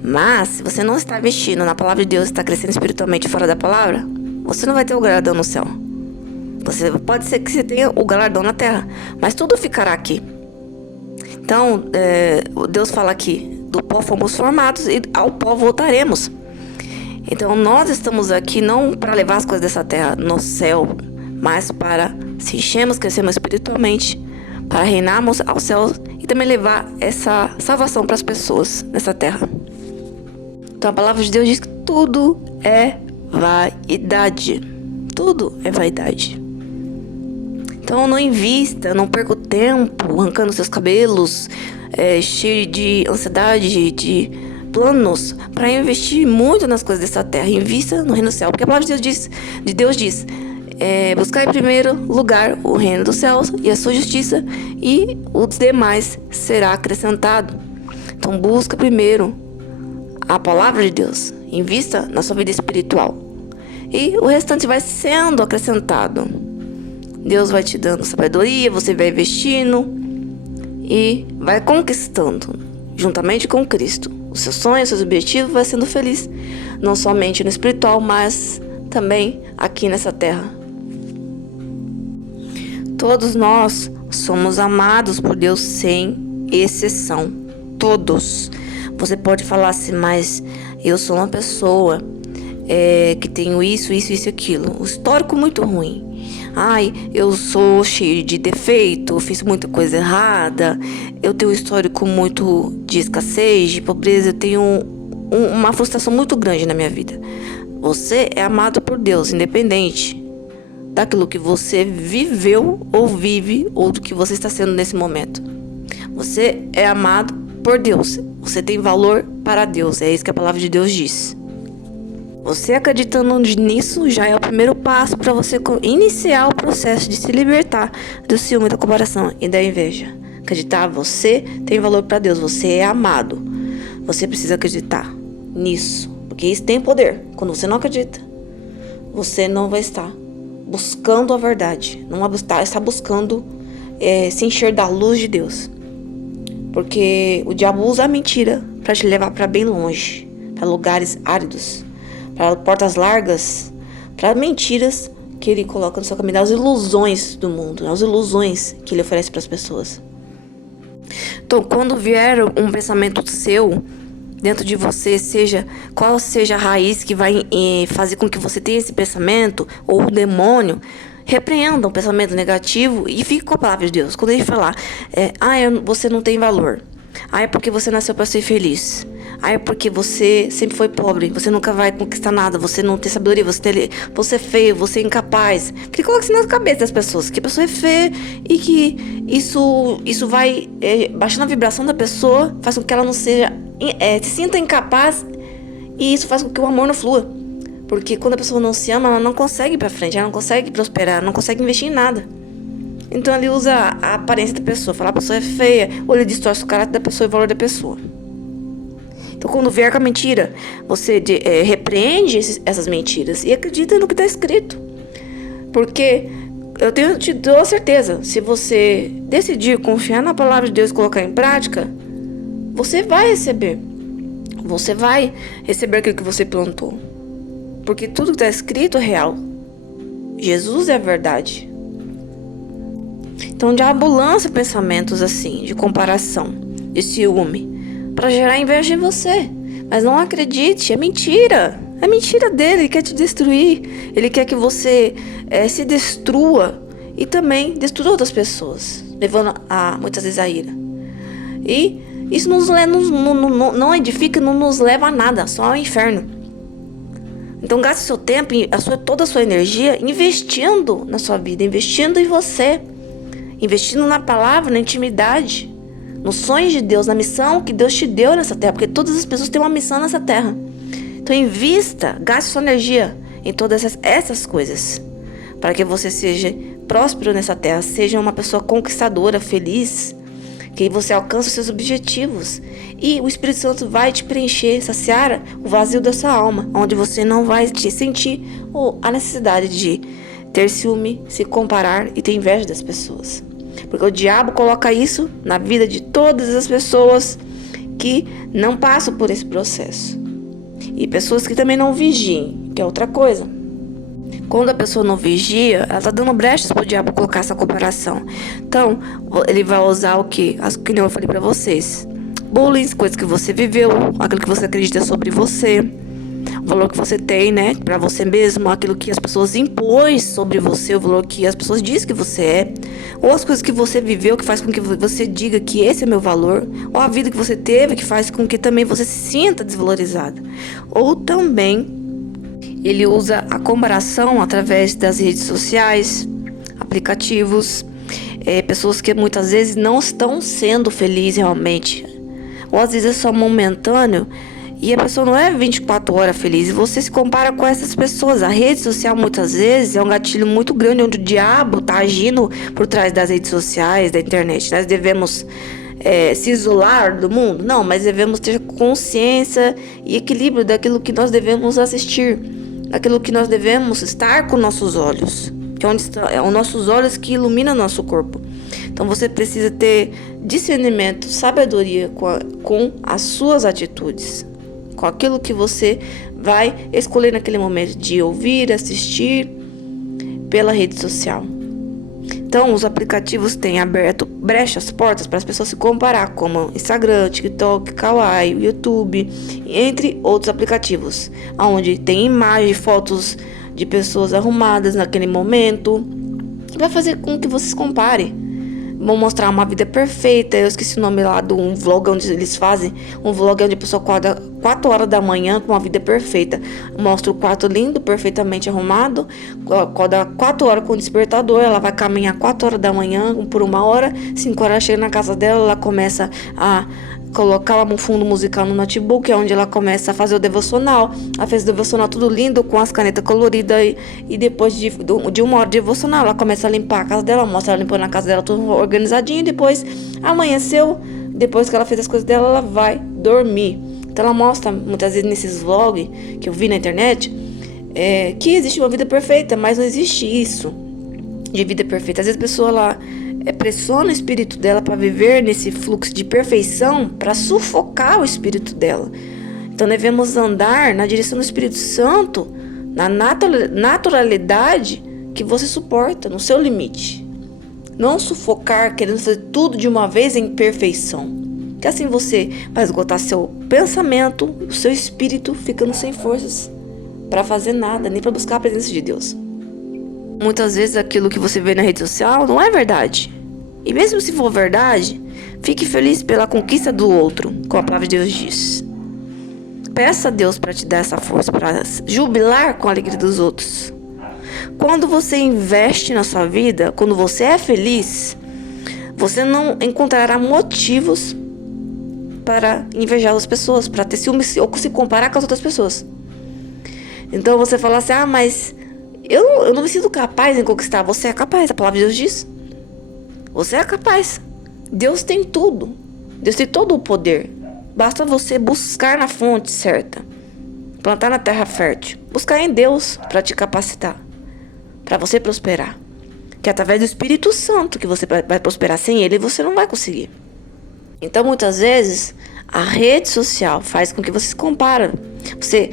Mas, se você não está investindo na palavra de Deus e está crescendo espiritualmente fora da palavra, você não vai ter o galardão no céu. Pode ser que você tenha o galardão na terra, mas tudo ficará aqui. Então, Deus fala aqui, do pó fomos formados e ao pó voltaremos. Então, nós estamos aqui não para levar as coisas dessa terra no céu, mas para se enchermos, crescermos espiritualmente, para reinarmos aos céus e também levar essa salvação para as pessoas nessa terra. Então a palavra de Deus diz que tudo é vaidade. Tudo é vaidade. Então não invista, não perca o tempo arrancando seus cabelos, cheio de ansiedade, de planos, para investir muito nas coisas dessa terra. Invista no reino do céu. Porque a palavra de Deus diz buscar em primeiro lugar o reino dos céus e a sua justiça, e os demais será acrescentado. Então busca primeiro a palavra de Deus, invista na sua vida espiritual e o restante vai sendo acrescentado. Deus vai te dando sabedoria, você vai investindo e vai conquistando juntamente com Cristo os seus sonhos, seus objetivos, vai sendo feliz não somente no espiritual, mas também aqui nessa terra. Todos nós somos amados por Deus sem exceção, todos. Você pode falar assim, mas eu sou uma pessoa que tenho isso e aquilo. Um histórico muito ruim. Ai, eu sou cheio de defeito, fiz muita coisa errada. Eu tenho um histórico muito de escassez, de pobreza. Eu tenho uma frustração muito grande na minha vida. Você é amado por Deus, independente daquilo que você viveu ou vive ou do que você está sendo nesse momento. Você é amado por Deus. Você tem valor para Deus. É isso que a palavra de Deus diz. Você acreditando nisso já é o primeiro passo para você iniciar o processo de se libertar do ciúme, da comparação e da inveja. Acreditar, você tem valor para Deus, você é amado. Você precisa acreditar nisso, porque isso tem poder. Quando você não acredita, você não vai estar buscando a verdade, não vai estar buscando se encher da luz de Deus. Porque o diabo usa a mentira para te levar para bem longe, para lugares áridos, para portas largas, para mentiras que ele coloca no seu caminho, as ilusões do mundo, as ilusões que ele oferece para as pessoas. Então, quando vier um pensamento seu dentro de você, qual seja a raiz que vai fazer com que você tenha esse pensamento, ou o demônio, repreenda um pensamento negativo e fique com a palavra de Deus. Quando ele falar, você não tem valor. É porque você nasceu para ser feliz. É porque você sempre foi pobre. Você nunca vai conquistar nada. Você não tem sabedoria. Você é feio. Você é incapaz. Que ele coloca isso na cabeça das pessoas. Que a pessoa é feia e que isso vai baixando a vibração da pessoa. Faz com que ela não se sinta incapaz. E isso faz com que o amor não flua. Porque quando a pessoa não se ama, ela não consegue ir pra frente. Ela não consegue prosperar. Ela não consegue investir em nada. Então ele usa a aparência da pessoa. Fala, a pessoa é feia. Ou ele distorce o caráter da pessoa e o valor da pessoa. Então quando vier com a mentira, você repreende essas mentiras e acredita no que está escrito. Porque te dou certeza, se você decidir confiar na palavra de Deus e colocar em prática, você vai receber. Você vai receber aquilo que você plantou. Porque tudo que está escrito é real. Jesus é a verdade. Então o diabo lança pensamentos assim, de comparação, de ciúme, para gerar inveja em você. Mas não acredite, é mentira. É mentira dele, ele quer te destruir. Ele quer que você se destrua e também destrua outras pessoas, levando muitas vezes a ira. E isso não edifica, não nos leva a nada, só ao inferno. Então gaste seu tempo, toda a sua energia investindo na sua vida, investindo em você, investindo na palavra, na intimidade, nos sonhos de Deus, na missão que Deus te deu nessa terra, porque todas as pessoas têm uma missão nessa terra. Então invista, gaste sua energia em todas essas coisas, para que você seja próspero nessa terra, seja uma pessoa conquistadora, feliz, que você alcance os seus objetivos. E o Espírito Santo vai te preencher, saciar o vazio da sua alma, onde você não vai te sentir a necessidade de ter ciúme, se comparar e ter inveja das pessoas. Porque o diabo coloca isso na vida de todas as pessoas que não passam por esse processo. E pessoas que também não vigiem, que é outra coisa. Quando a pessoa não vigia, ela está dando brechas para o diabo colocar essa comparação. Então, ele vai usar o quê? As que eu falei para vocês. Bullying, coisas que você viveu, aquilo que você acredita sobre você, o valor que você tem, né, para você mesmo, aquilo que as pessoas impõem sobre você, o valor que as pessoas dizem que você é, ou as coisas que você viveu que faz com que você diga que esse é meu valor, ou a vida que você teve que faz com que também você se sinta desvalorizado. Ou também ele usa a comparação através das redes sociais, aplicativos, pessoas que muitas vezes não estão sendo felizes realmente, ou às vezes é só momentâneo. E a pessoa não é 24 horas feliz. E você se compara com essas pessoas. A rede social muitas vezes é um gatilho muito grande, onde o diabo está agindo por trás das redes sociais, da internet. Nós devemos se isolar do mundo? Não, mas devemos ter consciência e equilíbrio daquilo que nós devemos assistir, daquilo que nós devemos estar com nossos olhos, que é onde estão os nossos olhos que iluminam nosso corpo. Então você precisa ter discernimento, sabedoria com as suas atitudes, com aquilo que você vai escolher naquele momento de ouvir, assistir pela rede social. Então, os aplicativos têm aberto brechas, portas para as pessoas se comparar, como Instagram, TikTok, Kawaii, YouTube, entre outros aplicativos, onde tem imagens, fotos de pessoas arrumadas naquele momento, que vai fazer com que você se compare. Vão mostrar uma vida perfeita. Eu esqueci o nome lá de um vlog onde eles fazem. Um vlog onde a pessoa acorda 4 horas da manhã com uma vida perfeita. Mostra o quarto lindo, perfeitamente arrumado. Acorda 4 horas com o despertador. Ela vai caminhar 4 horas da manhã por 1 hora. 5 horas ela chega na casa dela. Ela começa a colocar um fundo musical no notebook, é onde ela começa a fazer o devocional. Ela fez o devocional tudo lindo, com as canetas coloridas, e depois de 1 hora de devocional, ela começa a limpar a casa dela, mostra ela limpando a casa dela tudo organizadinho, e depois amanheceu, depois que ela fez as coisas dela, ela vai dormir. Então ela mostra, muitas vezes nesses vlogs que eu vi na internet, que existe uma vida perfeita, mas não existe isso de vida perfeita. Às vezes a pessoa ela pressiona o espírito dela para viver nesse fluxo de perfeição, para sufocar o espírito dela. Então devemos andar na direção do Espírito Santo, na naturalidade que você suporta, no seu limite. Não sufocar querendo fazer tudo de uma vez em perfeição, que assim você vai esgotar seu pensamento, o seu espírito, ficando sem forças para fazer nada, nem para buscar a presença de Deus. Muitas vezes aquilo que você vê na rede social não é verdade. E mesmo se for verdade, fique feliz pela conquista do outro, como a palavra de Deus diz. Peça a Deus para te dar essa força, para jubilar com a alegria dos outros. Quando você investe na sua vida, quando você é feliz, você não encontrará motivos para invejar as pessoas, para ter ciúme ou se comparar com as outras pessoas. Então você fala assim, mas eu não me sinto capaz em conquistar. Você é capaz, a palavra de Deus diz. Você é capaz. Deus tem tudo. Deus tem todo o poder. Basta você buscar na fonte certa. Plantar na terra fértil. Buscar em Deus para te capacitar. Para você prosperar. Que é através do Espírito Santo que você vai prosperar. Sem Ele você não vai conseguir. Então muitas vezes a rede social faz com que você se compara. Você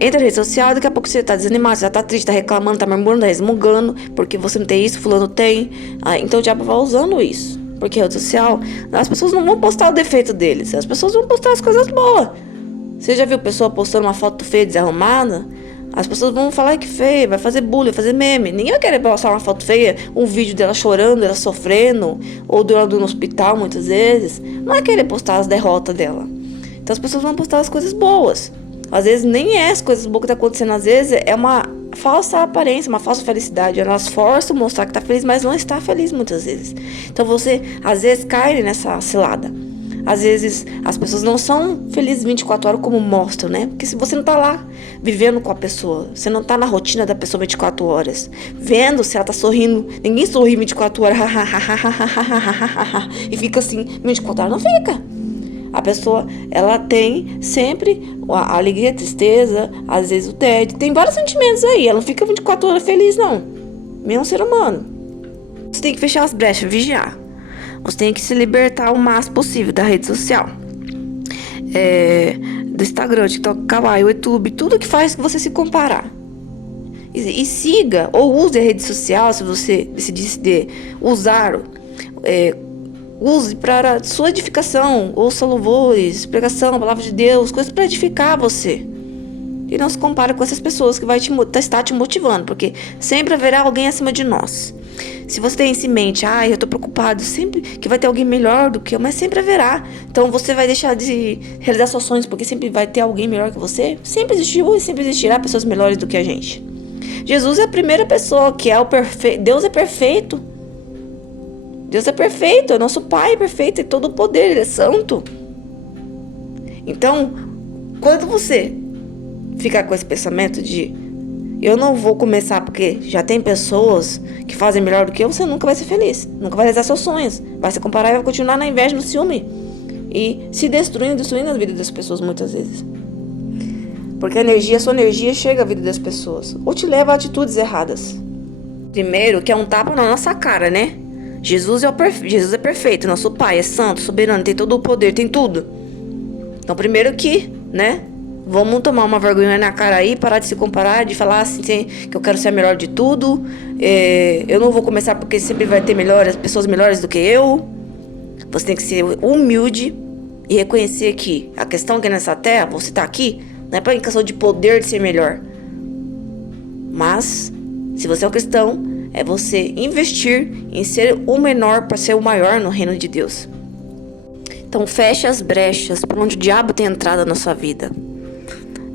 entra na rede social, daqui a pouco você está desanimado, você já está triste, está reclamando, está murmurando, está resmungando, porque você não tem isso, fulano tem. Então o diabo vai usando isso. Porque a rede social, as pessoas não vão postar o defeito deles, as pessoas vão postar as coisas boas. Você já viu pessoa postando uma foto feia, desarrumada? As pessoas vão falar que feia, vai fazer bullying, vai fazer meme. Ninguém vai querer postar uma foto feia, um vídeo dela chorando, ela sofrendo, ou dela no hospital muitas vezes. Não vai querer postar as derrotas dela. Então as pessoas vão postar as coisas boas. Às vezes nem é as coisas boas que tá acontecendo, às vezes é uma falsa aparência, uma falsa felicidade. Elas forçam mostrar que tá feliz, mas não está feliz muitas vezes. Então você, às vezes, cai nessa cilada. Às vezes as pessoas não são felizes 24 horas como mostram, né? Porque se você não tá lá vivendo com a pessoa, você não tá na rotina da pessoa 24 horas, vendo se ela tá sorrindo, ninguém sorri 24 horas, e fica assim 24 horas, não fica. A pessoa, ela tem sempre a alegria, a tristeza, às vezes o tédio, tem vários sentimentos aí, ela não fica 24 horas feliz não, mesmo ser humano. Você tem que fechar as brechas, vigiar. Você tem que se libertar o máximo possível da rede social. Do Instagram, TikTok, Kawaii, YouTube, tudo que faz você se comparar. E siga ou use a rede social, se você decidir usar, use para sua edificação, ouça louvores, pregação, palavra de Deus, coisas para edificar você. E não se compare com essas pessoas que vai estar te motivando, porque sempre haverá alguém acima de nós. Se você tem isso em mente, eu tô preocupado, sempre que vai ter alguém melhor do que eu, mas sempre haverá. Então você vai deixar de realizar seus sonhos, porque sempre vai ter alguém melhor que você. Sempre existiu e sempre existirá pessoas melhores do que a gente. Jesus é a primeira pessoa que é o perfeito. Deus é perfeito. Deus é perfeito, é nosso Pai perfeito, tem todo o poder, Ele é santo. Então, quando você ficar com esse pensamento de eu não vou começar porque já tem pessoas que fazem melhor do que eu, você nunca vai ser feliz, nunca vai realizar seus sonhos, vai se comparar e vai continuar na inveja, no ciúme e se destruindo a vida das pessoas muitas vezes, porque a sua energia chega à vida das pessoas ou te leva a atitudes erradas. Primeiro, que é um tapa na nossa cara, né? Jesus é perfeito, nosso Pai é santo, soberano, tem todo o poder, tem tudo. Então primeiro que, né, vamos tomar uma vergonha na cara aí, parar de se comparar, de falar assim que eu quero ser a melhor de tudo. Eu não vou começar porque sempre vai ter pessoas melhores do que eu. Você tem que ser humilde e reconhecer que a questão aqui nessa terra, você tá aqui, não é para questão de poder de ser melhor. Mas, se você é um cristão, é você investir em ser o menor para ser o maior no reino de Deus. Então feche as brechas por onde o diabo tem entrado na sua vida.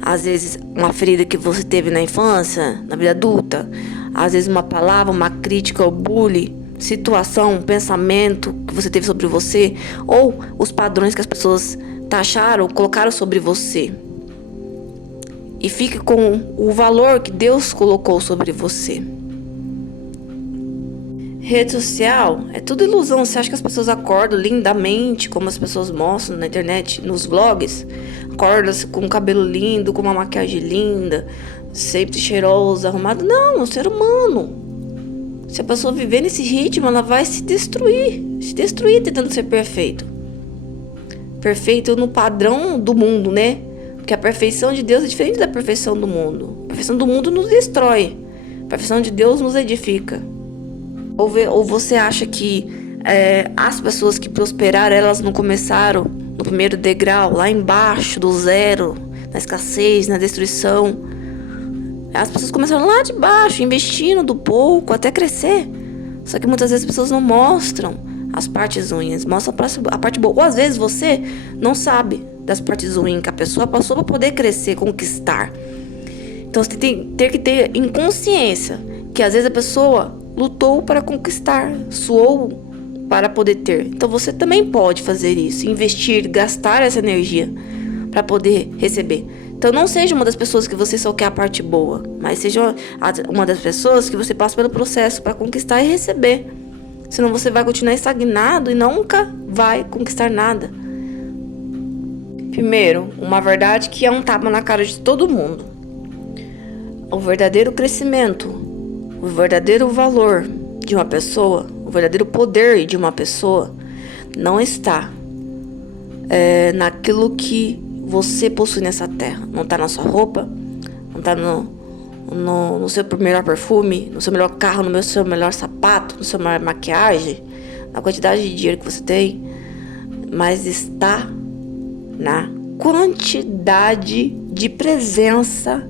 Às vezes uma ferida que você teve na infância, na vida adulta. Às vezes uma palavra, uma crítica, o bullying, situação, pensamento que você teve sobre você, ou os padrões que as pessoas taxaram, colocaram sobre você. E fique com o valor que Deus colocou sobre você. Rede social é tudo ilusão. Você acha que as pessoas acordam lindamente, como as pessoas mostram na internet, nos vlogs? Acordam com o cabelo lindo, com uma maquiagem linda, sempre cheirosa, arrumada. Não, é um ser humano. Se a pessoa viver nesse ritmo, ela vai se destruir tentando ser perfeito. Perfeito no padrão do mundo, né? Porque a perfeição de Deus é diferente da perfeição do mundo. A perfeição do mundo nos destrói. A perfeição de Deus nos edifica. Ou você acha que as pessoas que prosperaram, elas não começaram no primeiro degrau, lá embaixo do zero, na escassez, na destruição. As pessoas começaram lá de baixo, investindo do pouco até crescer. Só que muitas vezes as pessoas não mostram as partes ruins, mostram a parte boa. Ou às vezes você não sabe das partes ruins que a pessoa passou para poder crescer, conquistar. Então você tem que ter em consciência que às vezes a pessoa lutou para conquistar, suou para poder ter. Então você também pode fazer isso, investir, gastar essa energia para poder receber. Então não seja uma das pessoas que você só quer a parte boa, mas seja uma das pessoas que você passa pelo processo para conquistar e receber. Senão você vai continuar estagnado e nunca vai conquistar nada. Primeiro, uma verdade que é um tapa na cara de todo mundo. O verdadeiro crescimento, o verdadeiro valor de uma pessoa, o verdadeiro poder de uma pessoa não está naquilo que você possui nessa terra. Não está na sua roupa, não está no seu melhor perfume, no seu melhor carro, no seu melhor sapato, no seu melhor maquiagem, na quantidade de dinheiro que você tem, mas está na quantidade de presença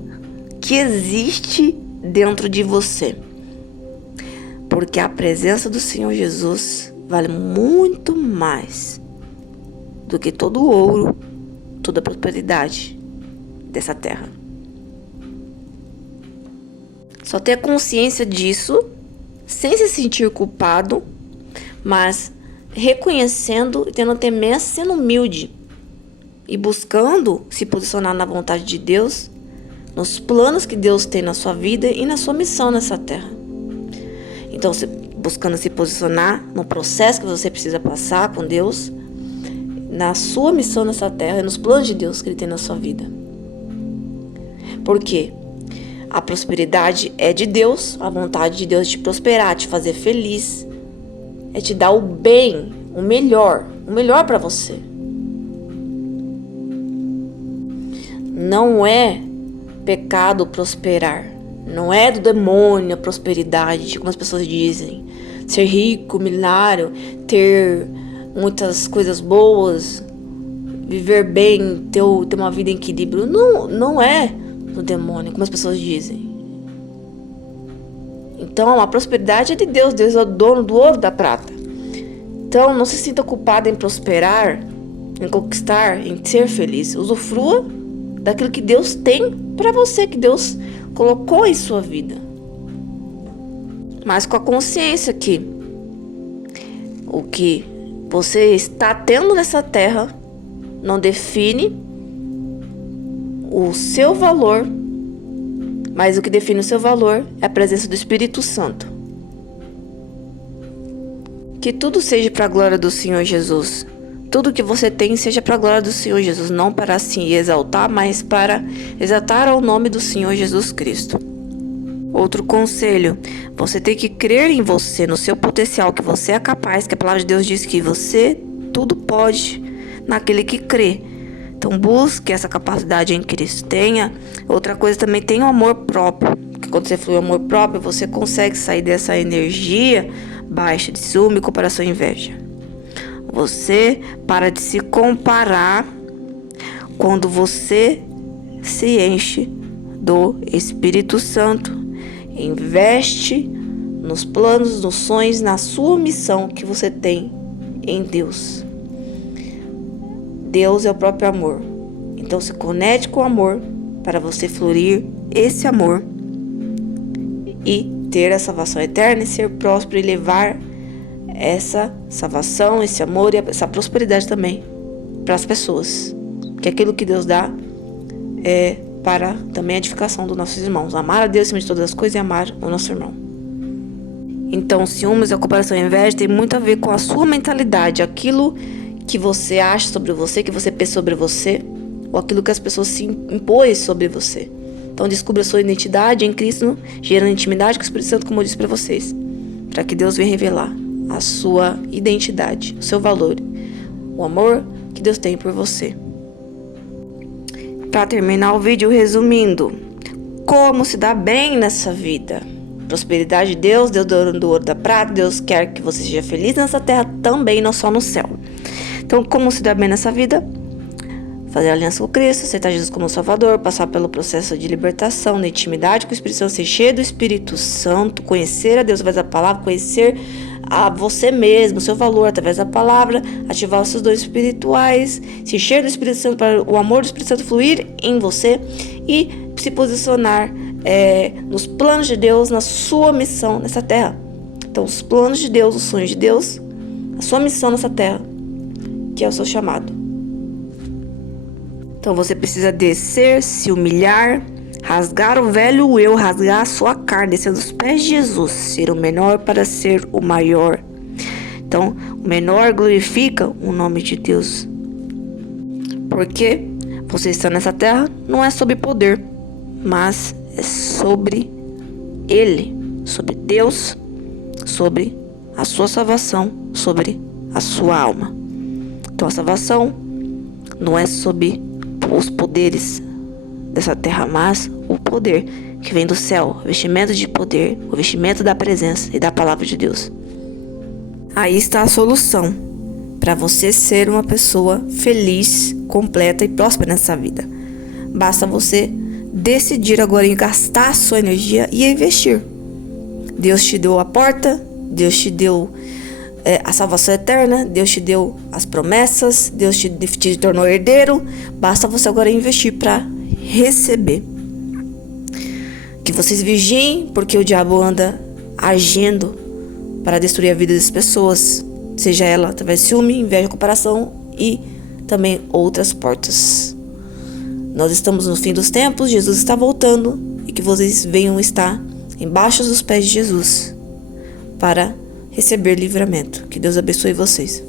que existe dentro de você. Porque a presença do Senhor Jesus vale muito mais do que todo o ouro, toda a prosperidade dessa terra. Só ter consciência disso, sem se sentir culpado, mas reconhecendo e tendo temência, sendo humilde e buscando se posicionar na vontade de Deus, nos planos que Deus tem na sua vida e na sua missão nessa terra. Então, buscando se posicionar no processo que você precisa passar com Deus, na sua missão nessa terra e nos planos de Deus que Ele tem na sua vida. Por quê? A prosperidade é de Deus, a vontade de Deus é te prosperar, te fazer feliz, é te dar o bem, o melhor para você. Não é pecado prosperar, não é do demônio a prosperidade, como as pessoas dizem. Ser rico, milionário, ter muitas coisas boas, viver bem, ter uma vida em equilíbrio, não é do demônio, como as pessoas dizem. Então, a prosperidade é de Deus. Deus é o dono do ouro e da prata. Então, não se sinta culpado em prosperar, em conquistar, em ser feliz. Usufrua daquilo que Deus tem para você, que Deus colocou em sua vida. Mas com a consciência que o que você está tendo nessa terra não define o seu valor, mas o que define o seu valor é a presença do Espírito Santo. Que tudo seja para a glória do Senhor Jesus. Tudo que você tem seja para a glória do Senhor Jesus, não para se exaltar, mas para exaltar ao nome do Senhor Jesus Cristo. Outro conselho, você tem que crer em você, no seu potencial, que você é capaz, que a palavra de Deus diz que você tudo pode naquele que crê. Então busque essa capacidade em Cristo. Outra coisa também, tenha o amor próprio, porque quando você flui o amor próprio, você consegue sair dessa energia baixa de ciúme, comparação e inveja. Você para de se comparar quando você se enche do Espírito Santo. Investe nos planos, nos sonhos, na sua missão que você tem em Deus. Deus é o próprio amor. Então se conecte com o amor para você fluir esse amor e ter a salvação eterna e ser próspero e levar essa salvação, esse amor e essa prosperidade também para as pessoas. Que aquilo que Deus dá é para também a edificação dos nossos irmãos. Amar a Deus acima de todas as coisas e amar o nosso irmão. Então, ciúmes, a comparação e a inveja tem muito a ver com a sua mentalidade. Aquilo que você acha sobre você, que você pensa sobre você, ou aquilo que as pessoas se impõem sobre você. Então, descubra a sua identidade em Cristo, gerando intimidade com o Espírito Santo, como eu disse para vocês. Para que Deus venha revelar a sua identidade, o seu valor, o amor que Deus tem por você. Para terminar o vídeo, resumindo, como se dar bem nessa vida? Prosperidade de Deus, Deus do ouro da prata, Deus quer que você seja feliz nessa terra também, não só no céu. Então, como se dar bem nessa vida? Fazer aliança com Cristo, aceitar Jesus como Salvador, passar pelo processo de libertação, de intimidade com o Espírito Santo, ser cheio do Espírito Santo, conhecer a Deus através da palavra, conhecer a você mesmo, o seu valor através da palavra, ativar os seus dons espirituais, se encher do Espírito Santo para o amor do Espírito Santo fluir em você e se posicionar nos planos de Deus, na sua missão nessa terra. Então, os planos de Deus, os sonhos de Deus, a sua missão nessa terra, que é o seu chamado. Então, você precisa descer, se humilhar, rasgar o velho eu, rasgar a sua carne, descer dos pés de Jesus, ser o menor para ser o maior. Então, o menor glorifica o nome de Deus. Porque você está nessa terra não é sobre poder, mas é sobre Ele, sobre Deus, sobre a sua salvação, sobre a sua alma. Então, a salvação não é sobre os poderes dessa terra, mas o poder que vem do céu, o vestimento de poder, o vestimento da presença e da palavra de Deus. Aí está a solução para você ser uma pessoa feliz, completa e próspera nessa vida. Basta você decidir agora em gastar a sua energia e investir. Deus te deu a porta, Deus te deu a salvação eterna, Deus te deu as promessas, Deus te tornou herdeiro. Basta você agora investir para receber. Que vocês vigiem, porque o diabo anda agindo para destruir a vida das pessoas, seja ela através de ciúme, inveja, comparação e também outras portas. Nós estamos no fim dos tempos, Jesus está voltando e que vocês venham estar embaixo dos pés de Jesus para receber livramento. Que Deus abençoe vocês.